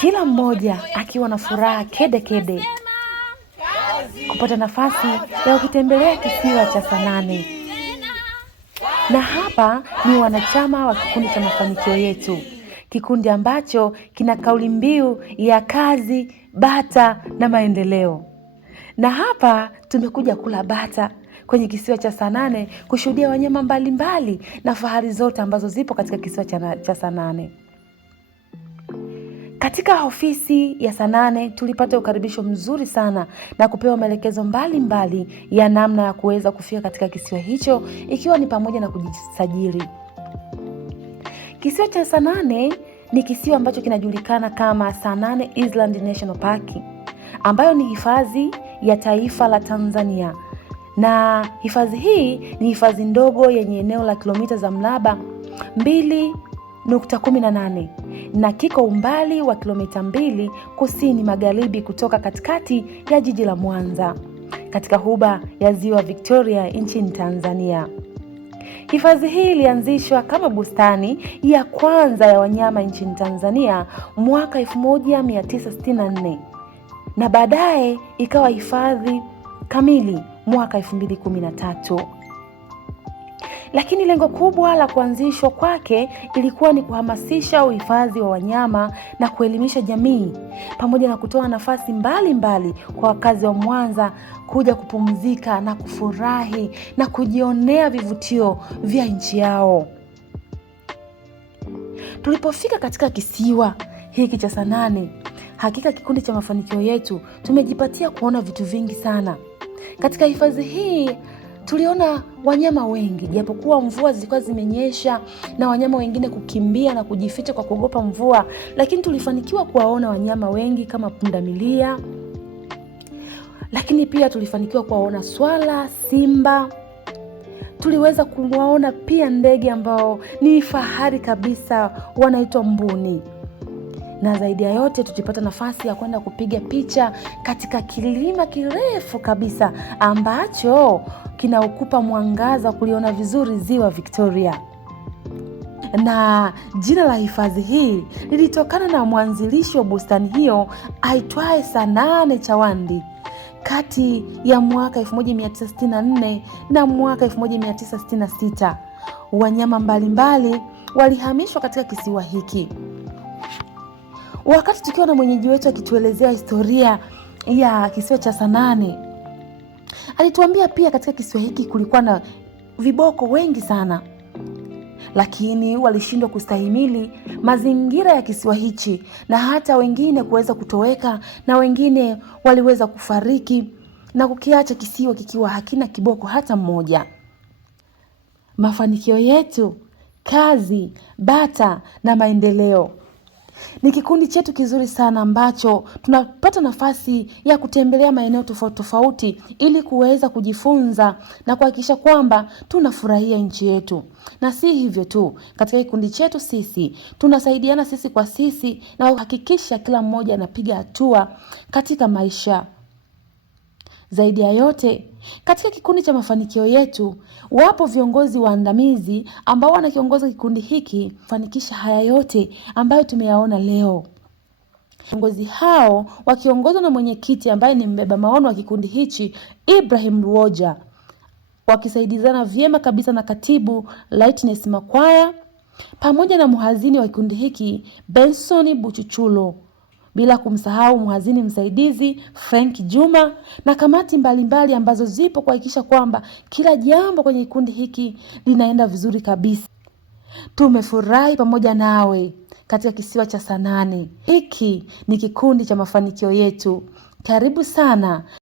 kila mmoja akiwa na furaha kede kede kupata nafasi ya kukitembelea kisiwa cha Sanane. Na hapa ni wanachama wa kikundi cha mafanikio yetu, kikundi ambacho kina kauli mbiu ya kazi, bata na maendeleo. Na hapa tumekuja kula bata kwenye kisiwa cha Sanane, kushuhudia wanyama mbalimbali na fahari zote ambazo zipo katika kisiwa cha Sanane. Katika ofisi ya Sanane tulipata ukaribisho mzuri sana na kupewa maelekezo mbalimbali ya namna ya kuweza kufika katika kisiwa hicho, ikiwa ni pamoja na kujisajili. Kisiwa cha Sanane ni kisiwa ambacho kinajulikana kama Sanane Island National Park, ambayo ni hifadhi ya taifa la Tanzania. Na hifadhi hii ni hifadhi ndogo yenye eneo la kilomita za mraba 2.18 na kiko umbali wa kilomita 2 kusini magharibi kutoka katikati ya jiji la Mwanza, katika huba ya Ziwa Victoria nchini Tanzania. Hifadhi hii ilianzishwa kama bustani ya kwanza ya wanyama nchini Tanzania mwaka 1964 na baadaye ikawa hifadhi kamili mwaka 2013. Lakini lengo kubwa la kuanzishwa kwake ilikuwa ni kuhamasisha uhifadhi wa wanyama na kuelimisha jamii, pamoja na kutoa nafasi mbalimbali kwa wakazi wa Mwanza kuja kupumzika na kufurahi na kujionea vivutio vya nchi yao. Tulipofika katika kisiwa hiki cha Sanane, hakika kikundi cha mafanikio yetu tumejipatia kuona vitu vingi sana. Katika hifadhi hii tuliona wanyama wengi, japokuwa mvua zilikuwa zimenyesha na wanyama wengine kukimbia na kujificha kwa kuogopa mvua, lakini tulifanikiwa kuwaona wanyama wengi kama pundamilia. Lakini pia tulifanikiwa kuwaona swala, simba. Tuliweza kuwaona pia ndege ambao ni fahari kabisa, wanaitwa mbuni. Na zaidi ya yote tulipata nafasi ya kwenda kupiga picha katika kilima kirefu kabisa ambacho kinaukupa mwangaza kuliona vizuri Ziwa Victoria. Na jina la hifadhi hii lilitokana na mwanzilishi wa bustani hiyo aitwaye Sanane Chawandi kati ya mwaka 1964 na mwaka 1966. Wanyama mbalimbali walihamishwa katika kisiwa hiki. Wakati tukiwa na mwenyeji wetu akituelezea historia ya kisiwa cha Sanane, alituambia pia katika kisiwa hiki kulikuwa na viboko wengi sana, lakini walishindwa kustahimili mazingira ya kisiwa hichi na hata wengine kuweza kutoweka na wengine waliweza kufariki na kukiacha kisiwa kikiwa hakina kiboko hata mmoja. Mafanikio yetu, kazi, bata na maendeleo ni kikundi chetu kizuri sana ambacho tunapata nafasi ya kutembelea maeneo tofauti tofauti ili kuweza kujifunza na kuhakikisha kwamba tunafurahia nchi yetu. Na si hivyo tu, katika kikundi chetu sisi tunasaidiana sisi kwa sisi na kuhakikisha kila mmoja anapiga hatua katika maisha. Zaidi ya yote, katika kikundi cha mafanikio yetu wapo viongozi waandamizi ambao wanakiongoza kikundi hiki kufanikisha haya yote ambayo tumeyaona leo. Viongozi hao wakiongozwa na mwenyekiti ambaye ni mbeba maono wa kikundi hichi, Ibrahim Luoja, wakisaidizana vyema kabisa na katibu Lightness Makwaya pamoja na mhazini wa kikundi hiki Benson Buchuchulo, bila kumsahau mhazini msaidizi Frank Juma na kamati mbalimbali ambazo zipo kuhakikisha kwamba kila jambo kwenye kikundi hiki linaenda vizuri kabisa. Tumefurahi pamoja nawe katika kisiwa cha Sanane. Hiki ni kikundi cha mafanikio yetu. Karibu sana.